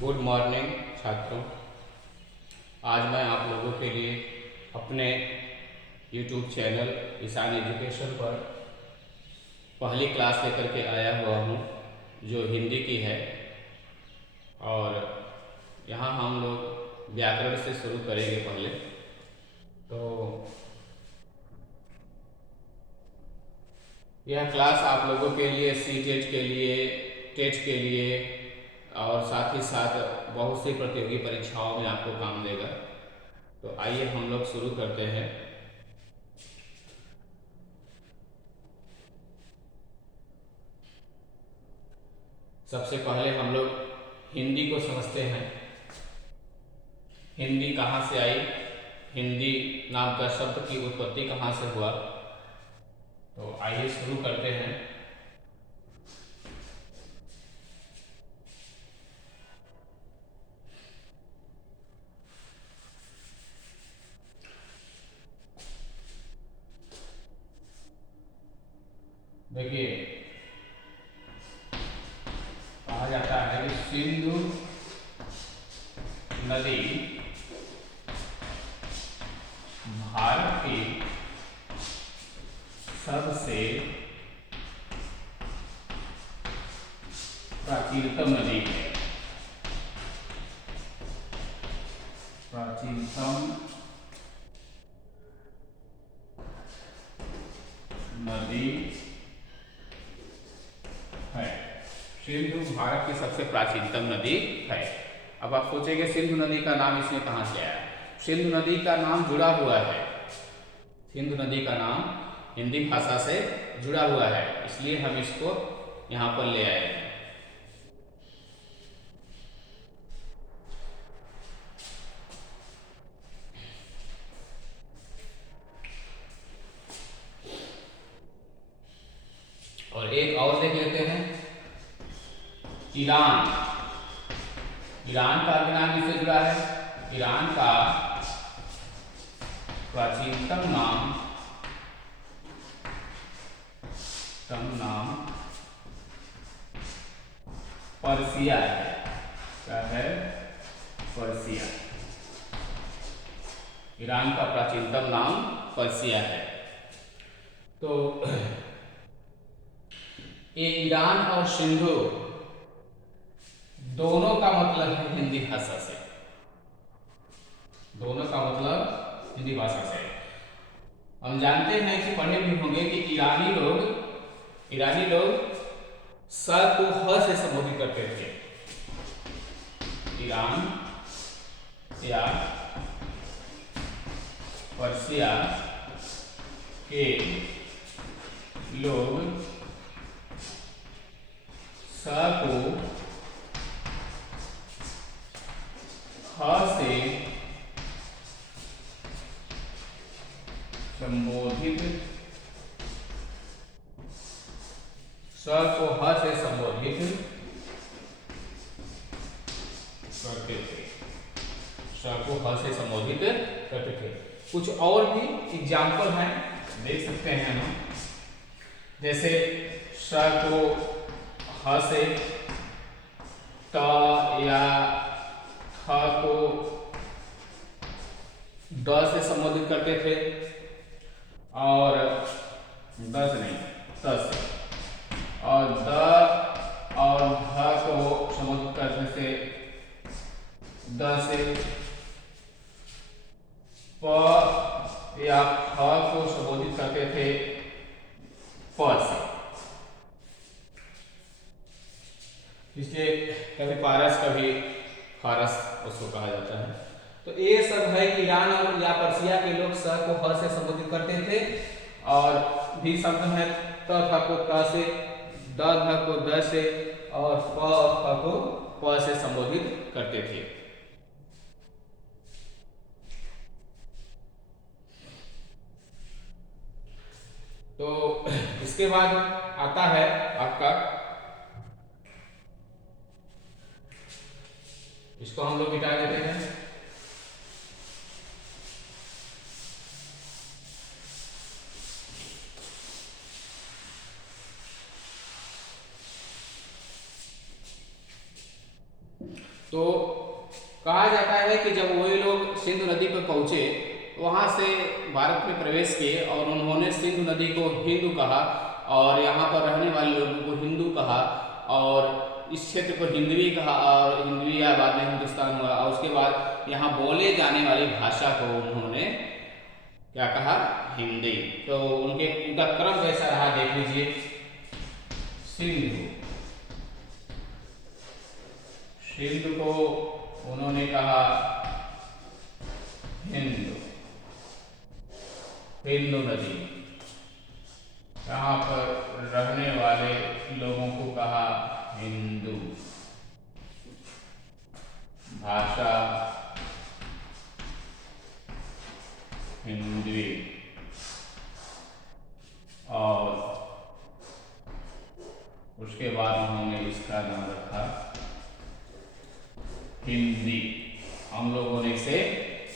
Good morning छात्रों। आज मैं आप लोगों के लिए अपने यूट्यूब चैनल ईशान एजुकेशन पर पहली क्लास लेकर के आया हुआ हूँ जो हिंदी की है। और यहाँ हम लोग व्याकरण से शुरू करेंगे। पहले तो यह क्लास आप लोगों के लिए सी के लिए, टेट के लिए और साथ ही साथ बहुत सी प्रतियोगी परीक्षाओं में आपको काम देगा। तो आइए हम लोग शुरू करते हैं। सबसे पहले हम लोग हिंदी को समझते हैं। हिंदी कहाँ से आई, हिंदी नाम का शब्द की उत्पत्ति कहाँ से हुआ। तो आइए शुरू करते हैं। देखिए, कहा जाता है कि सिंधु नदी भारत की सबसे प्राचीनतम नदी है। प्राचीनतम नदी है। सिंधु भारत की सबसे प्राचीनतम नदी है। अब आप सोचेंगे सिंधु नदी का नाम इसमें कहाँ से आया। सिंधु नदी का नाम जुड़ा हुआ है। सिंधु नदी का नाम हिंदी भाषा से जुड़ा हुआ है, इसलिए हम इसको यहाँ पर ले आए हैं। और एक और देख लेते हैं, ईरान। ईरान का भी नाम इससे जुड़ा है। ईरान का प्राचीनतम नाम पर्सिया है। क्या है? पर्सिया। ईरान का प्राचीनतम नाम पर्सिया है। तो ये ईरान और सिंधु दोनों का मतलब है हिंदी भाषा से। दोनों का मतलब हिंदी भाषा से। हम जानते हैं कि पढ़े भी होंगे कि ईरानी लोग स को ह से संबोधित करते थे। ईरान या पर्सिया के लोग स को ह से संबोधित करते थे। कुछ और भी एग्जाम्पल हैं, देख सकते हैं हम। जैसे स को ह से, त या थ को द से संबोधित करते थे, और द से नहीं, त से, और द और ध को संबोधित करने से द से, प या फ को संबोधित करते थे प से। इसलिए कभी पारस कभी फारस उसको कहा जाता है। तो ये सब है ईरान और या पर्सिया के लोग स को ह से संबोधित करते थे। और भी शब्द है त थ को त से, द ध को द से, और प फ को प से संबोधित करते थे। तो इसके बाद आता है आपका, इसको हम लोग मिटा देते हैं। तो कहा जाता है कि जब वही लोग सिंधु नदी पर पहुँचे, वहाँ से भारत में प्रवेश किए और उन्होंने सिंधु नदी को हिंदू कहा और यहाँ पर रहने वाले लोगों को हिंदू कहा और इस क्षेत्र को हिंदवी कहा और हिंदवी या बाद में हिंदुस्तान हुआ। और उसके बाद यहाँ बोले जाने वाली भाषा को उन्होंने क्या कहा? हिंदी। तो उनका क्रम कैसा रहा देख लीजिए। सिंधु, सिंधु को उन्होंने कहा हिंदू, हिंदू नदी। यहाँ पर रहने वाले लोगों को कहा हिंदू, भाषा हिंदी और उसके बाद उन्होंने इसका नाम रखा हिंदी। हम लोगों ने इसे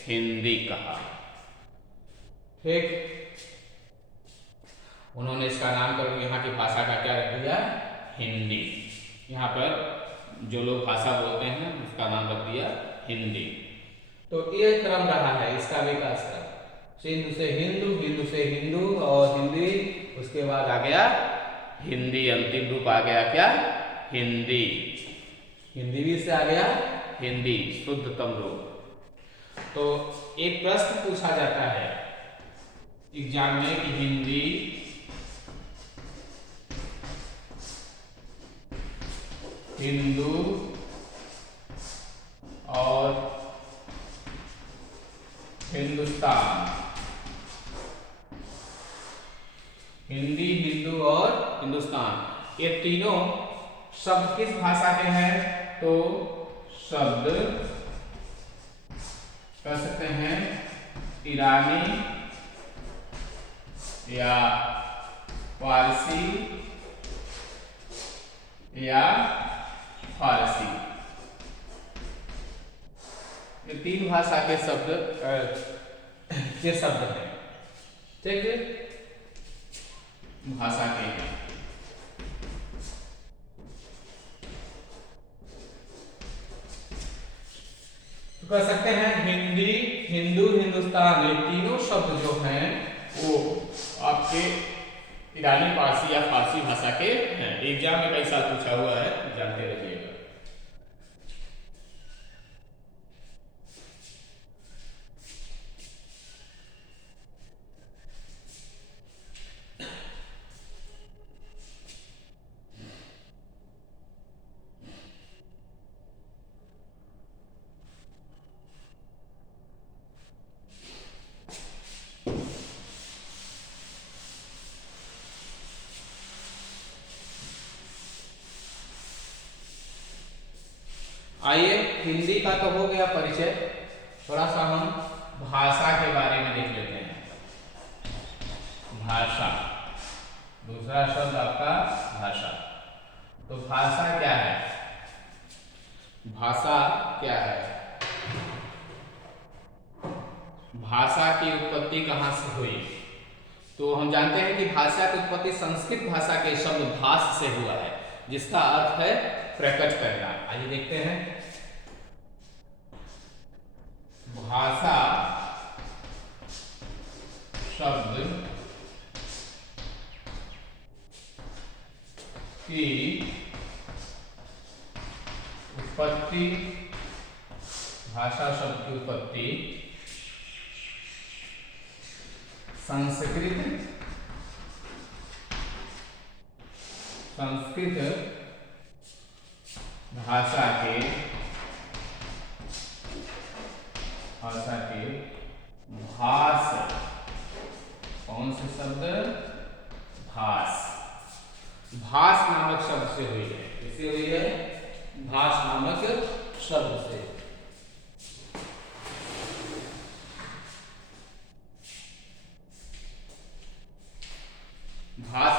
हिंदी कहा। ठीक, उन्होंने इसका नाम कर यहाँ की भाषा का क्या रख दिया? हिंदी। यहाँ पर जो लोग भाषा बोलते हैं उसका नाम रख दिया हिंदी। तो ये क्रम रहा है इसका विकास का, सिंधु से हिंदू, हिंदू से हिंदू और हिंदी, उसके बाद आ गया हिंदी। अंतिम रूप आ गया क्या? हिंदी। हिंदी भी से आ गया हिंदी, शुद्धतम रूप। तो एक प्रश्न पूछा जाता है एग्जाम में कि हिंदी हिंदू और हिंदुस्तान, हिंदी, हिंदू और हिंदुस्तान, ये तीनों शब्द किस भाषा के हैं? तो शब्द कह सकते हैं ईरानी या फारसी या फारसी। ये तीन भाषा के शब्द हैं। ठीक है, भाषा के हैं। तो कह सकते हैं हिंदी, हिंदू, हिंदुस्तान, ये तीनों शब्द जो हैं वो आपके ईरानी, पारसी या फारसी भाषा के हैं। एग्जाम में कई साल पूछा हुआ है, जानते रहिएगा। आइए, हिंदी का तो हो गया परिचय, थोड़ा सा हम भाषा के बारे में देख लेते हैं। भाषा, दूसरा शब्द आपका भाषा। तो भाषा क्या है? भाषा क्या है? भाषा की उत्पत्ति कहाँ से हुई? तो हम जानते हैं कि भाषा की उत्पत्ति संस्कृत भाषा के शब्द भाष से हुआ है, जिसका अर्थ है प्रकट करना। आइए देखते हैं। भाषा शब्द की उत्पत्ति, भाषा शब्द की उत्पत्ति संस्कृत भाषा के भाष, कौन से शब्द? भाष, भाष नामक शब्द से हुई है। किससे हुई है? भाष नामक शब्द से। भाष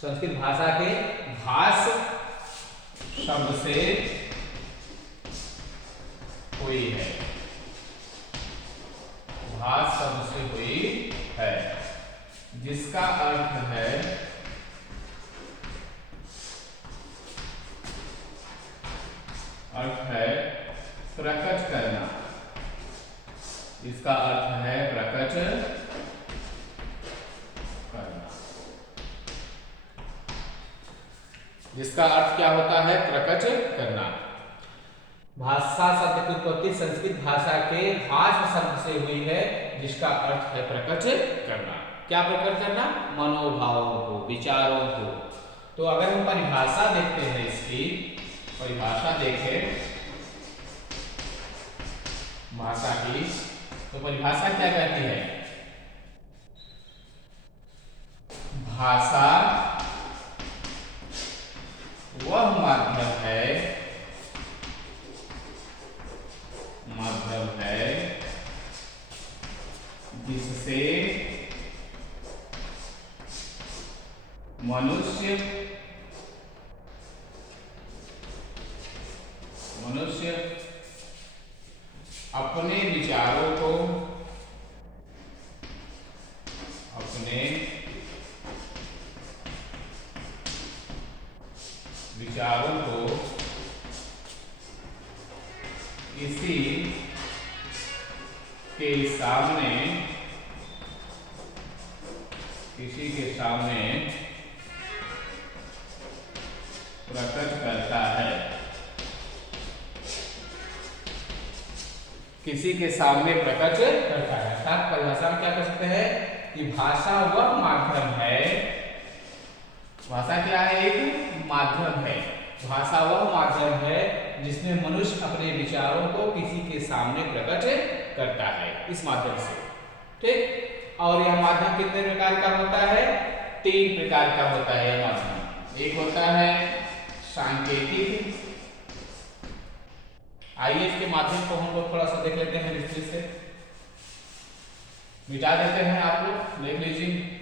संस्कृत भाषा के भाष शब्द से हुई है, भाष शब्द से हुई है, जिसका अर्थ है करना, इसका अर्थ है प्रकट करना, जिसका अर्थ क्या होता है? प्रकट करना। भाषा शब्द की उत्पत्ति संस्कृत भाषा के भाष शब्द से हुई है, जिसका अर्थ है प्रकट करना। क्या प्रकट करना? मनोभावों को, विचारों को। तो अगर हम परिभाषा देखते हैं, इसकी परिभाषा देखें भाषा की, तो परिभाषा क्या कहती है? भाषा वह माध्यम है जिससे मनुष्य अपने विचारों को किसी के सामने प्रकट करता है। किसी के सामने प्रकट करता है। अर्थात परिभाषा में क्या कर सकते हैं कि भाषा वह माध्यम है, भाषा क्या है? एक माध्यम है। भाषा वह माध्यम है जिसमें मनुष्य अपने विचारों को किसी के सामने प्रकट करता है, इस माध्यम से। ठीक। और यह माध्यम कितने प्रकार का होता है? 3 प्रकार का होता है यह माध्यम। एक होता है सांकेतिक। आइए इसके माध्यम को हम लोग थोड़ा सा देख लेते हैं विस्तृत से। मिटा देते हैं, आप लोग देख लीजिए।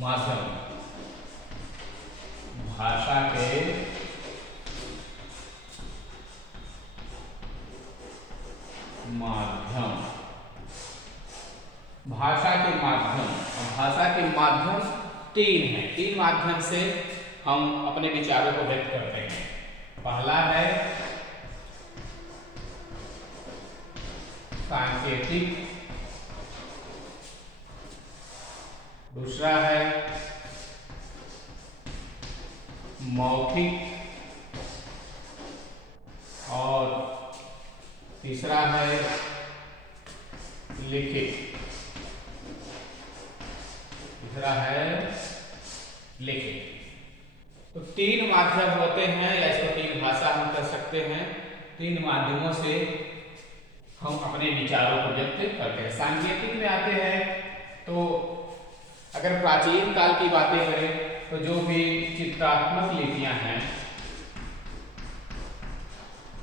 माध्यम, भाषा के माध्यम, भाषा के माध्यम। भाषा के माध्यम 3 हैं। 3 माध्यम से हम अपने विचारों को व्यक्त करते हैं। पहला है सांकेतिक, दूसरा है मौखिक और तीसरा है लिखित। तो 3 माध्यम होते हैं, या इसको 3 भाषा हम कर सकते हैं। 3 माध्यमों से हम अपने विचारों को व्यक्त करते हैं। सांकेतिक में आते हैं तो अगर प्राचीन काल की बातें करें तो जो भी चित्रात्मक लिपियां हैं,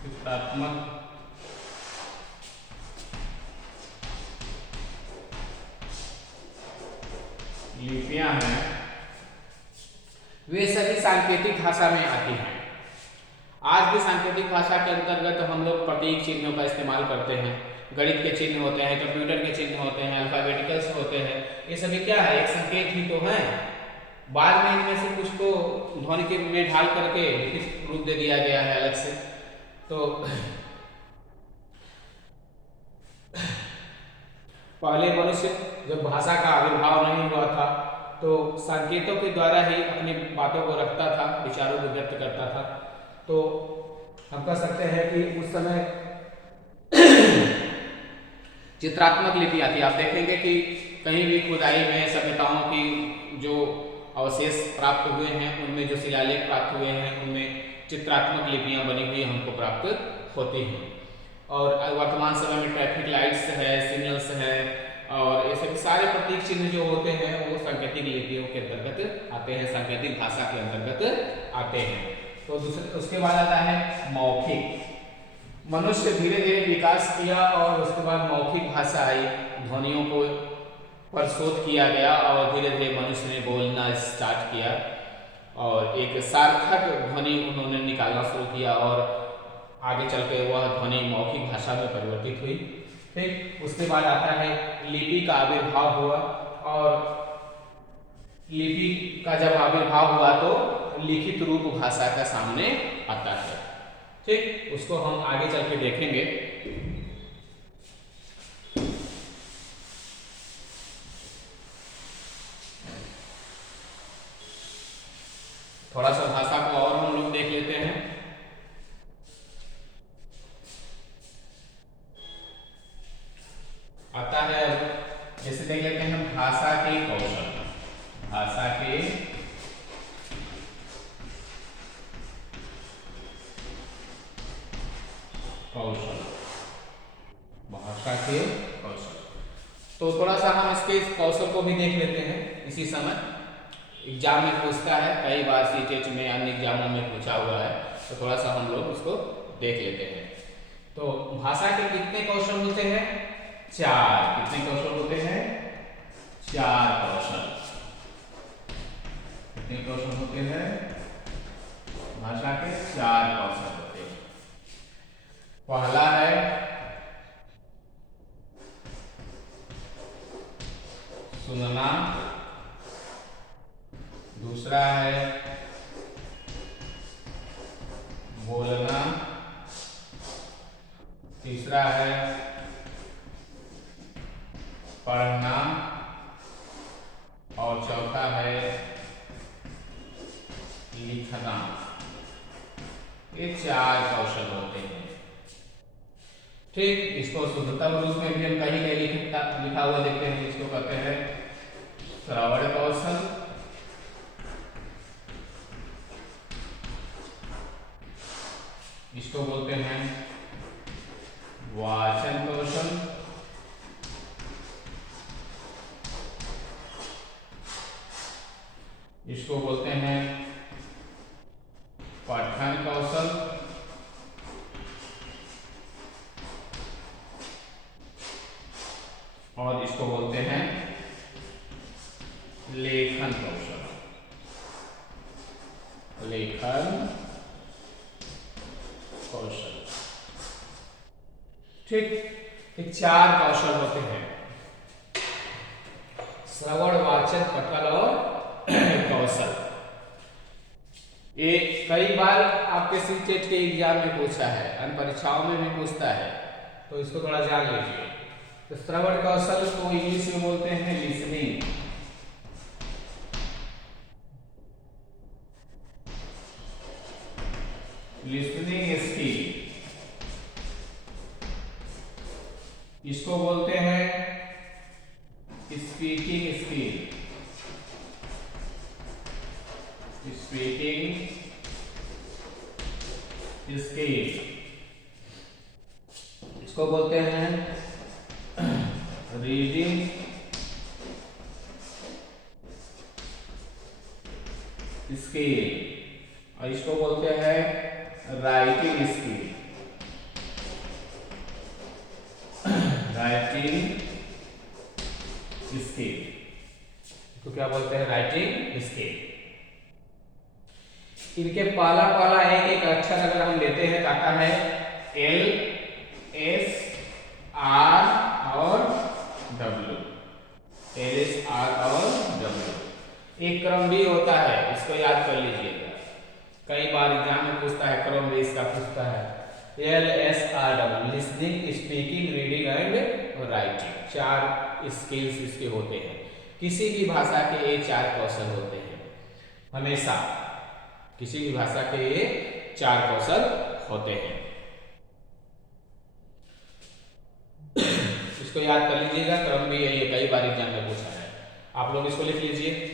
चित्रात्मक लिपियां हैं, वे सभी सांकेतिक भाषा में आती हैं। आज भी सांकेतिक भाषा के अंतर्गत हम लोग प्रतीक चिन्हों का इस्तेमाल करते हैं। गणित के चिन्ह होते हैं, कंप्यूटर के चिन्ह होते हैं, अल्फाबेटिकल्स होते हैं। ये सभी क्या है? एक संकेत ही तो है। बाद में इनमें से कुछ को ध्वनि के में ढाल करके लिखित रूप दे दिया गया है अलग से। तो पहले मनुष्य जब भाषा का आविर्भाव नहीं हुआ था तो संकेतों के द्वारा ही अपनी बातों को रखता था, विचारों को व्यक्त करता था। तो हम कह सकते हैं कि उस समय चित्रात्मक लिपि आती है। आप देखेंगे कि कहीं भी खुदाई में सभ्यताओं की जो अवशेष प्राप्त हुए हैं, उनमें जो शिलालेख प्राप्त हुए हैं, उनमें चित्रात्मक लिपियां बनी हुई हमको प्राप्त होती हैं। और वर्तमान समय में ट्रैफिक लाइट्स है, सिग्नल्स है, और ऐसे सारे प्रतीक चिन्ह जो होते हैं वो सांकेतिक लिपियों के अंतर्गत आते हैं, सांकेतिक भाषा के अंतर्गत आते हैं। तो दूसरे उसके बाद आता है मौखिक। मनुष्य धीरे धीरे विकास किया और उसके बाद मौखिक भाषा आई, ध्वनियों को पर शोध किया गया और धीरे धीरे मनुष्य ने बोलना स्टार्ट किया और एक सार्थक ध्वनि उन्होंने निकालना शुरू किया और आगे चल के वह ध्वनि मौखिक भाषा में परिवर्तित हुई। ठीक, उसके बाद आता है लिपि का आविर्भाव हुआ, और लिपि का जब आविर्भाव हुआ तो लिखित रूप भाषा का सामने आता है। ठीक, उसको हम आगे चल के देखेंगे। थोड़ा सा भाषा को और हम लोग देख लेते हैं। आता है, जैसे देख लेते हैं भाषा के कौशल। भाषा के कौशल, भाषा के कौशल। तो थोड़ा सा हम इसके कौशल को भी देख लेते हैं। इसी समय एग्जाम में पूछता है, कई बार सीटेट में, अन्य एग्जामों में पूछा हुआ है, तो थोड़ा सा हम लोग उसको देख लेते हैं। तो भाषा के कितने कौशल होते हैं? 4। कितने कौशल होते हैं? 4 कौशल। कितने कौशल होते हैं? भाषा के 4 कौशल होते हैं। पहला है सुनना, दूसरा है बोलना, तीसरा है पढ़ना, और चौथा है लिखना। ये 4 कौशल होते हैं। ठीक, इसको शुद्धता रूप में भी हम कहीं कहीं लिखा हुआ देखते हैं। इसको कहते हैं श्रवण कौशल, इसको बोलते हैं वाचन कौशल, इसको बोलते हैं पठन कौशल, और इसको बोलते हैं लेखन कौशल। लेखन कौशल। ठीक, ये 4 कौशल होते हैं, श्रवण, वाचन, पठन और कौशल। ये कई बार आपके सीटेट के एग्जाम में पूछा है, अन्य परीक्षाओं में भी पूछता है, तो इसको थोड़ा जान लीजिए। तो श्रवण कौशल को इंग्लिश में बोलते हैं लिसनिंग। लिसनिंग स्किल, इसको बोलते हैं स्पीकिंग स्किल। स्पीकिंग स्किल, इसको बोलते हैं रीडिंग स्किल, और इसको बोलते हैं राइटिंग स्किल। राइटिंग स्किल, तो क्या बोलते हैं? Writing skill. इनके पहला पहला एक एक अक्षर अगर हम लेते हैं तो आता है L, S, R और W। L, S, R और W। एक क्रम भी होता है, इसको याद कर लीजिएगा। कई बार एग्जाम में पूछता है, क्रम भी इसका पूछता है। L, S, R, W, listening, speaking, reading and writing. 4 skills इसके होते हैं। किसी भी भाषा के ये 4 कौशल होते हैं। हमेशा किसी भी भाषा के ये 4 कौशल होते हैं। इसको याद कर लीजिएगा, क्रम भी यही है, कई बार एग्जाम में पूछा है। आप लोग इसको लिख लीजिए।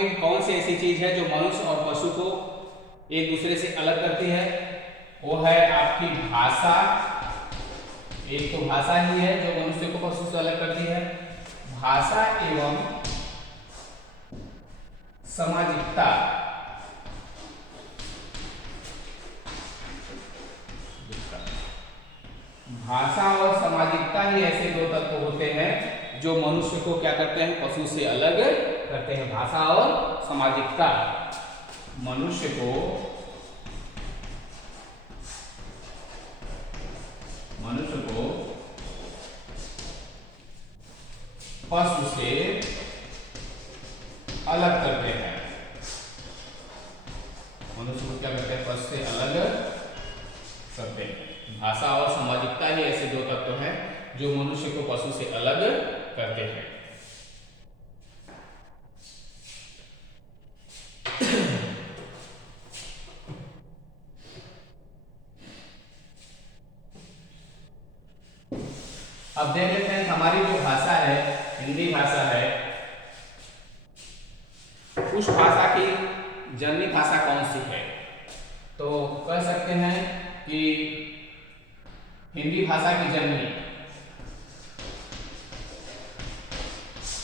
कि कौन सी ऐसी चीज है जो मनुष्य और पशु को एक दूसरे से अलग करती है। वो है आपकी भाषा। एक तो भाषा ही है जो मनुष्य को पशु से अलग करती है। भाषा एवं सामाजिकता। भाषा और सामाजिकता ही ऐसे दो तत्व होते हैं जो मनुष्य को क्या करते हैं, पशु से अलग करते हैं। भाषा और सामाजिकता मनुष्य को पशु से अलग करते हैं। मनुष्य को क्या करते हैं, पशु से अलग करते हैं। भाषा और सामाजिकता ही ऐसे दो तत्व हैं जो मनुष्य को पशु से अलग करते हैं। अब देख लेते हैं हमारी जो भाषा है, हिंदी भाषा है, उस भाषा की जननी भाषा कौन सी है। तो कह सकते हैं कि हिंदी भाषा की जननी,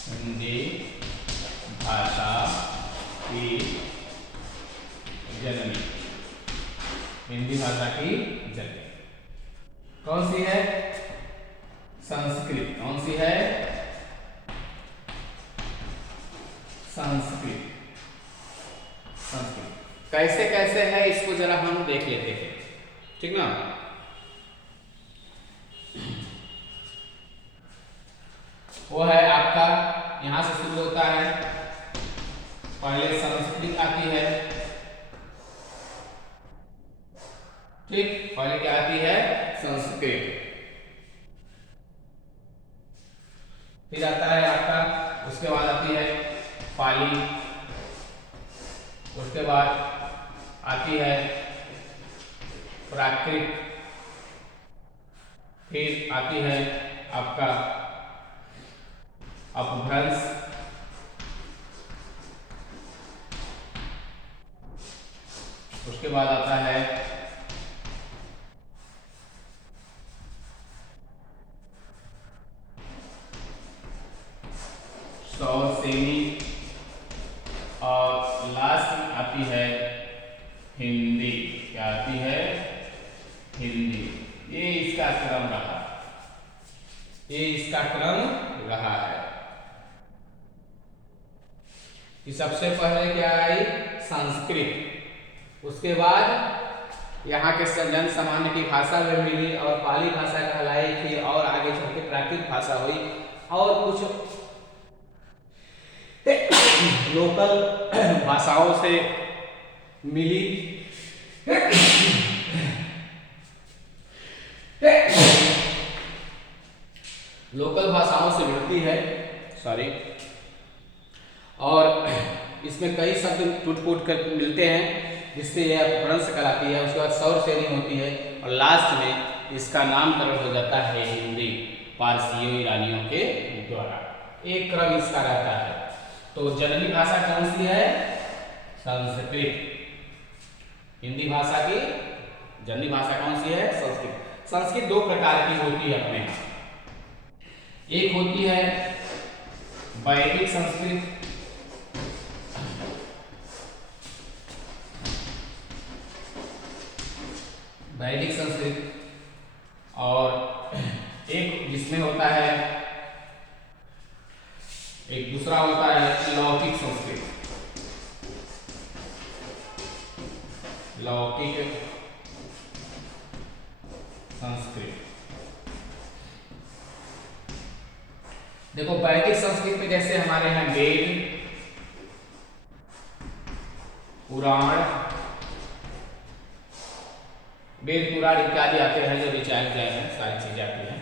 हिंदी भाषा की जननी, हिंदी भाषा की जननी कौन सी है, संस्कृत। कौन सी है, संस्कृत। संस्कृत कैसे कैसे है इसको जरा हम देख लेते हैं, ठीक ना। वो है आपका, यहां से शुरू होता है, पहले संस्कृत आती है, ठीक, पहले क्या आती है, संस्कृत। फिर आता है आपका, उसके बाद आती है पाली, उसके बाद आती है प्राकृत, फिर आती है आपका अपभ्रंश, उसके बाद आता है सौरसेनी, और लास्ट आती है हिंदी। क्या आती है, हिंदी। ये इसका क्रम रहा, ये इसका क्रम रहा है कि सबसे पहले क्या आई, संस्कृत, उसके बाद यहाँ के जन सामान्य की भाषा में मिली और पाली भाषा कहलाई थी, और आगे चल के प्राकृत भाषा हुई, और कुछ लोकल भाषाओं से मिली। लोकल भाषाओं से मिलती है, सॉरी, और इसमें कई शब्द टूट-फूट कर मिलते हैं जिससे यह अपभ्रंश कहलाती है। उसके बाद सौरसेनी होती है, और लास्ट में इसका नामकरण हो जाता है हिंदी, पारसियों ईरानियों के द्वारा। एक क्रम इसका रहता है। तो जननी भाषा कौन सी है, संस्कृत। हिंदी भाषा की जननी भाषा कौन सी है, संस्कृत। संस्कृत दो प्रकार की होती है अपने यहाँ। एक होती है वैदिक संस्कृत, वैदिक संस्कृत, और एक जिसमें होता है, एक दूसरा होता है लौकिक संस्कृत। लौकिक संस्कृत। देखो वैदिक संस्कृत में जैसे हमारे यहाँ वेद, पुराण, वेद पुराण इत्यादि आते हैं जो ऋचाएं हैं, सारी चीजें आती हैं।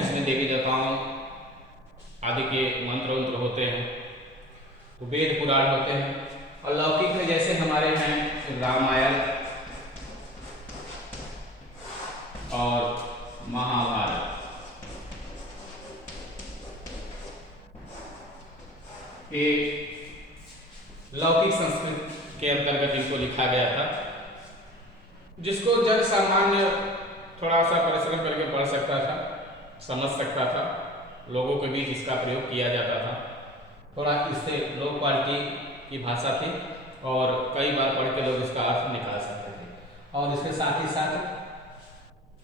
इसमें देवी देवताओं आदि के मंत्र वंत्र होते हैं, तो वेद पुराण होते हैं। और लौकिक में जैसे हमारे हैं रामायण और महाभारत, ये लौकिक संस्कृत के अंतर्गत इनको लिखा गया था, जिसको जन सामान्य थोड़ा सा परिश्रम करके पढ़ सकता था, समझ सकता था। लोगों के बीच इसका प्रयोग किया जाता था। थोड़ा इससे लो क्वालिटी की भाषा थी और कई बार पढ़ के लोग इसका अर्थ निकाल सकते थे। और इसके साथ ही साथ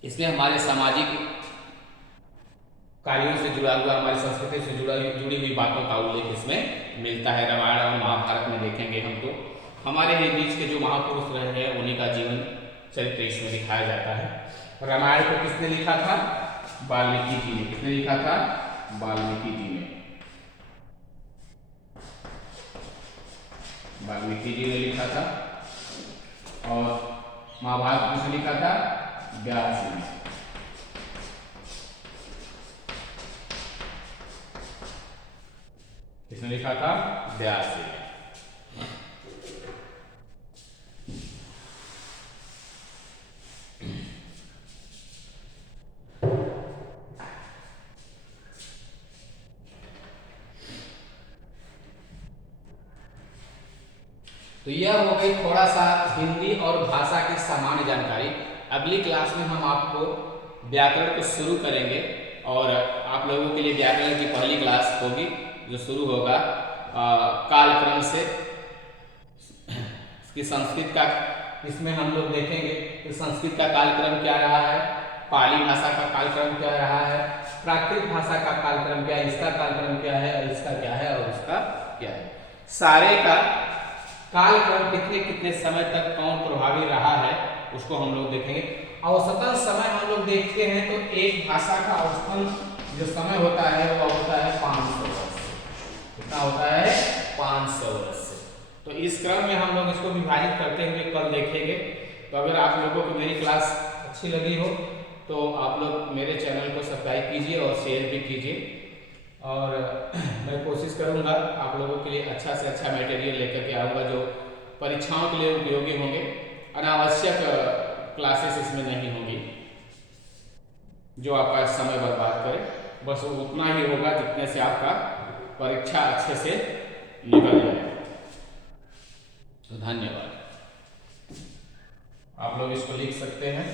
इसमें हमारे सामाजिक कार्यों से जुड़ा हुआ, हमारी संस्कृति से जुड़ी हुई बातों का उल्लेख इसमें मिलता है। रामायण और महाभारत में देखेंगे हम तो हमारे बीच के जो महापुरुष रहे हैं उन्हीं का जीवन चरित्र इसमें दिखाया जाता है। रामायण को किसने लिखा था? वाल्मीकि जी ने। किसने लिखा था? वाल्मीकि जी ने। वाल्मीकि जी ने लिखा था। और महाभारत किसने लिखा था? व्यास जी ने। किसने लिखा था? व्यास जी ने। तो यह हो गई थोड़ा सा हिंदी और भाषा की सामान्य जानकारी। अगली क्लास में हम आपको व्याकरण को शुरू करेंगे और आप लोगों के लिए व्याकरण की पहली क्लास होगी जो शुरू होगा कालक्रम से। इसकी संस्कृत का इसमें हम लोग देखेंगे कि संस्कृत का कालक्रम क्या रहा है, पाली भाषा का कालक्रम क्या रहा है, प्राकृत भाषा का कालक्रम क्या है, इसका कालक्रम क्या है और इसका क्या है और इसका क्या है। सारे का कालक्रम कितने कितने समय तक कौन प्रभावी रहा है उसको हम लोग देखेंगे। औसतन समय हम लोग देखते हैं तो एक भाषा का औसतन जो समय होता है वो होता है 500 वर्ष। कितना होता है? 500 वर्ष। तो इस क्रम में हम लोग इसको विभाजित करते हुए कल देखेंगे। तो अगर आप लोगों को मेरी क्लास अच्छी लगी हो तो आप लोग मेरे चैनल को सब्सक्राइब कीजिए और शेयर भी कीजिए। और मैं कोशिश करूंगा आप लोगों के लिए अच्छा से अच्छा मटेरियल लेकर के आऊँगा जो परीक्षाओं के लिए उपयोगी होंगे। अनावश्यक क्लासेस इसमें नहीं होंगी जो आपका समय बर्बाद करे। बस उतना ही होगा जितने से आपका परीक्षा अच्छे से निकल जाए। तो धन्यवाद। आप लोग इसको लिख सकते हैं।